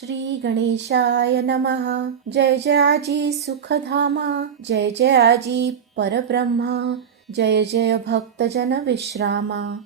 श्री गणेशाय नमः। जय जय आजी सुखधामा, जय जय आजी परब्रह्मा, जय जय भक्तजन विश्रामा।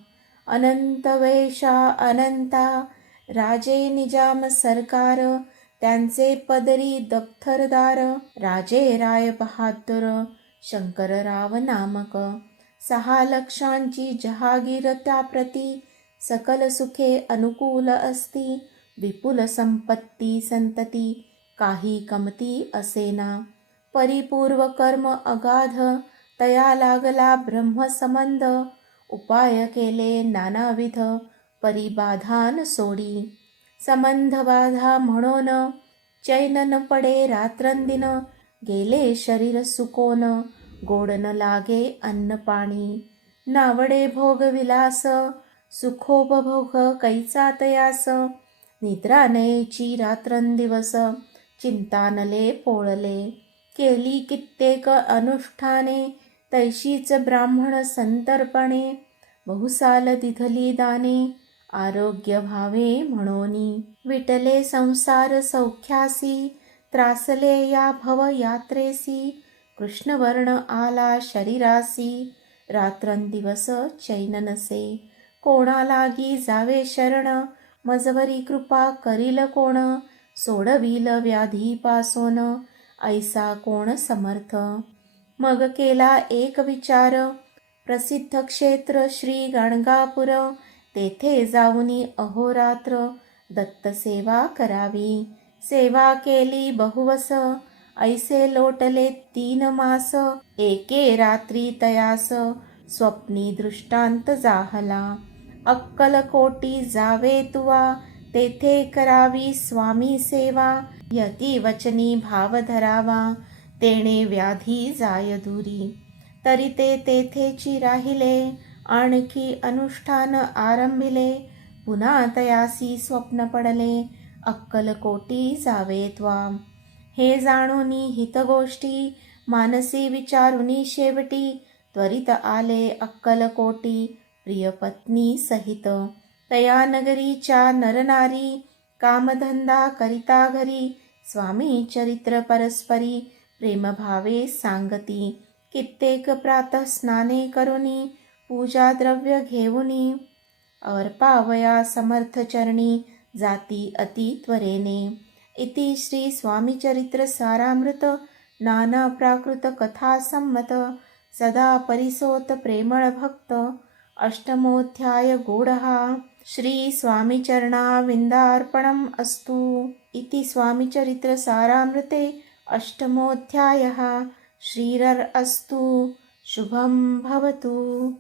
अनंत वेशा अनंता, राजे निजाम सरकार, त्यांचे पदरी दप्तरदार, राजे राय बहादूर शंकरराव नामक। 6 लक्षांची जहागीर त्याप्रती, सकल सुखे अनुकूल असती, विपुल संपत्ती संतती, काही कमती असेना। परिपूर्व कर्म अगाध, तया लागला ब्रह्मसंबंध, उपाय केले नानाविध, परिबाधान सोडी। संबंध बाधा म्हणून, चैन न पडे रात्रंदिन, गेले शरीर सुकोन, गोड न लागे अन्न पाणी। नावडे भोग विलास, सुखोपभोग कैचा तयास, निद्रा नयेची रात्रंदिवस, चिंतानले पोळले। केली कित्येक अनुष्ठाने, तैशीच ब्राह्मण संतर्पणे, बहुसाल दिधली दाने, आरोग्य व्हावे म्हणोनी। विटले संसार सौख्यासी, त्रासले या भव यात्रेसी, कृष्णवर्ण आला शरीरासी, रात्रंदिवस चैन नसे। कोणा लागी जावे शरण, मजवरी कृपा करील कोण, सोडविल व्याधीपासून, ऐसा कोण समर्थ। मग केला एक विचार, प्रसिद्ध क्षेत्र श्री गाणगापूर, तेथे जाऊनी अहोरात्र, दत्त सेवा करावी। सेवा केली बहुवस, ऐसे लोटले 3 मास, एके रात्री तयास, स्वप्नी दृष्टांत जाहला। अक्कलकोटी जावे तुवा, तेथे करावी स्वामी सेवा, यती वचनी भाव धरावा, तेणे व्याधी जाय दूरी। तरी ते तेथेची राहिले, आणखी अनुष्ठान आरंभिले, पुन्हा तयासी स्वप्न पडले, अक्कलकोटी जावे त्वा। हे जाणूनी हितगोष्टी, मानसी विचारुनी शेवटी, त्वरित आले अक्कलकोटी, प्रियपत्नी सहित। तया नगरीच्या नरनारी, कामधंदा करिता घरी, स्वामी चरित्र परस्परी, प्रेमभावे सांगती। कित्येक प्रातः स्नाने करुनी, पूजा द्रव्य घेऊनी, अर्पावया समर्थ चरणी, जाती अति त्वरेने। इति श्री स्वामीचरित्र सारामृत, नाना प्राकृत कथा संमत, सदा परिसोत प्रेमळ भक्त, अष्टमोऽध्याय गूढः। श्री स्वामीचरणाविन्दार्पणम् अस्तु। इति स्वामीचरित्र सारामृते अष्टमोऽध्यायः। श्रीरर् अस्तु। शुभं भवतु।